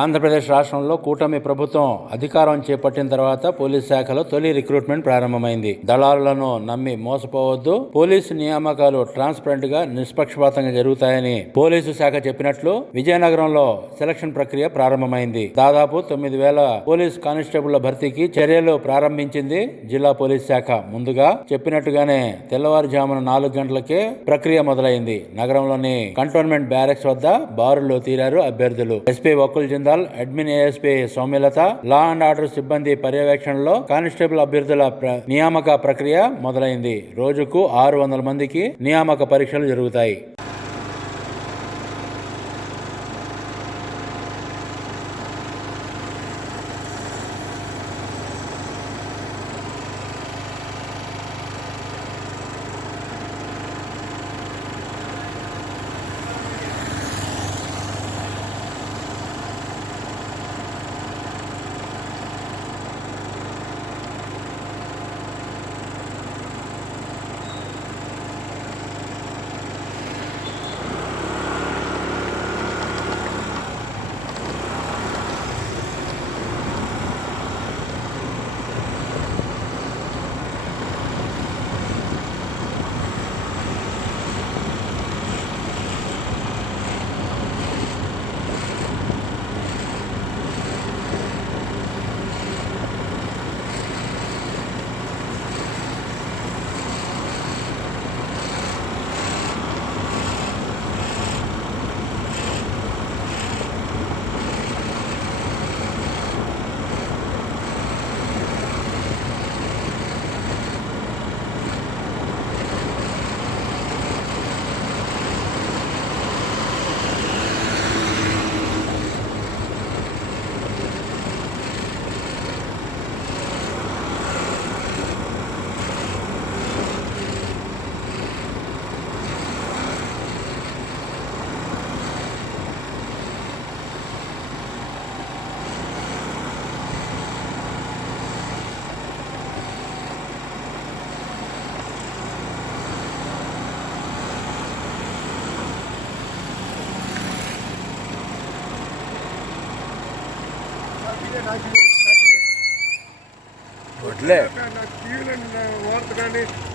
ఆంధ్రప్రదేశ్ రాష్ట్రంలో కూటమి ప్రభుత్వం అధికారం చేపట్టిన తర్వాత పోలీస్ శాఖలో తొలి రిక్రూట్మెంట్ ప్రారంభమైంది. దళారులను నమ్మి మోసపోవద్దు. పోలీసు నియామకాలు ట్రాన్స్పరెంట్గా నిష్పక్షపాతంగా జరుగుతాయని పోలీసు శాఖ చెప్పినట్లు విజయనగరంలో సెలక్షన్ ప్రక్రియ ప్రారంభమైంది. దాదాపు తొమ్మిది వేల పోలీస్ కానిస్టేబుళ్ళ భర్తీకి చర్యలు ప్రారంభించింది జిల్లా పోలీస్ శాఖ. ముందుగా చెప్పినట్టుగానే తెల్లవారుజామున నాలుగు గంటలకే ప్రక్రియ మొదలైంది. నగరంలోని కంటోన్మెంట్ బ్యారెక్స్ వద్ద బారుల్లో తీరారు అభ్యర్థులు. SP Vakul Jindal admin ASP Soumyalatha law and order సిబ్బంది పర్యవేక్షణలో కానిస్టేబుల్ అభ్యర్థుల ప్ర- నియామక ప్రక్రియ మొదలైంది. రోజుకు ఆరు వందల మందికి నియామక పరీక్షలు జరుగుతాయి.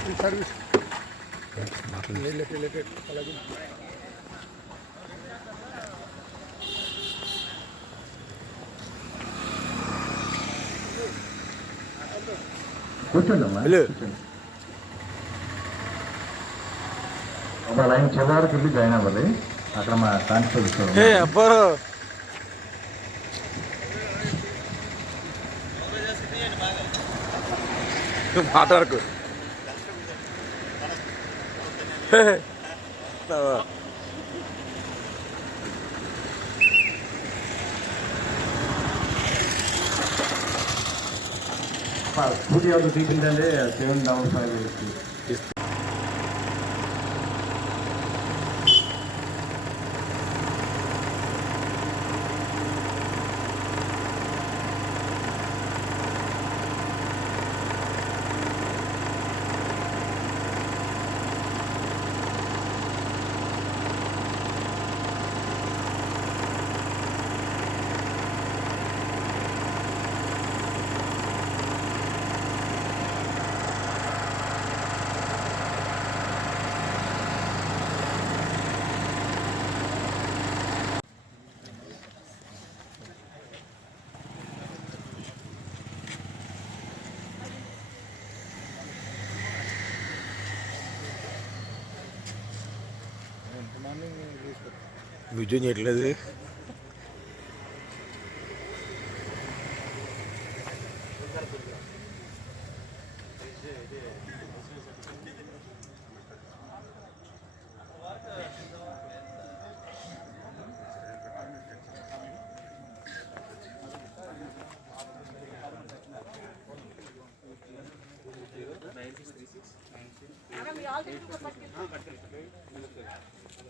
ఈ సర్వీస్ కూర్చోండమ్మా ఒక లైన్ చివరికి వెళ్ళి జాయిన్ అవ్వాలి. అక్కడ మా ఉన్నారు. అబ్బారు మాట్లాడకు మా స్కూటీ ఎవరు చూపించండి సెవెన్ müdün yerleri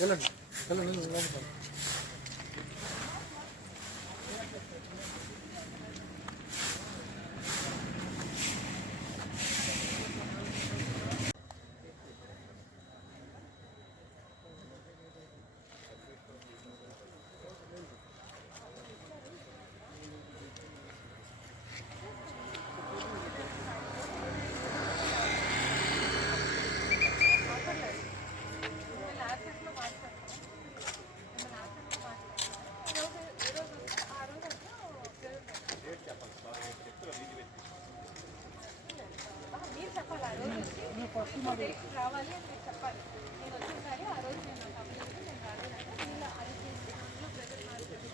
இல்லை இல்லை ఇంకో రావాలి అని మీరు చెప్పాలి నేను వచ్చేసారి ఆ రోజు నేను నేను రాలేదంటే మీరు అది చేసి అందులో ప్రెజర్ మార్చండి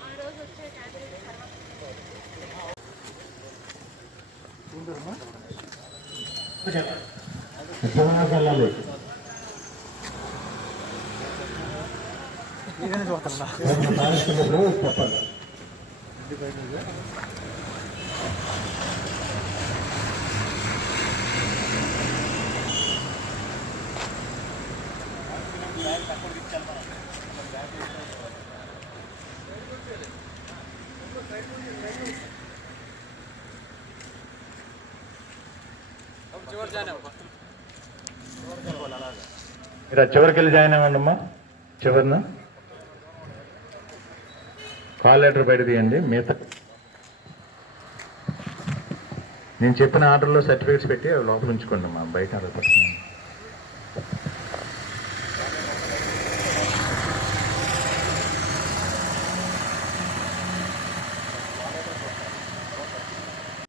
ఆ రోజు వచ్చే క్యాండిడేట్ తర్వాత చెప్పండి. మీరు చివరికి వెళ్ళి జాయిన్ అవ్వండి అమ్మా. చివరిన. కాల్ లెటర్ బయట తీయండి మిగతా. నేను చెప్పిన ఆర్డర్లో సర్టిఫికేట్స్ పెట్టి అవి లోపల ఉంచుకోండి అమ్మా బయట అలా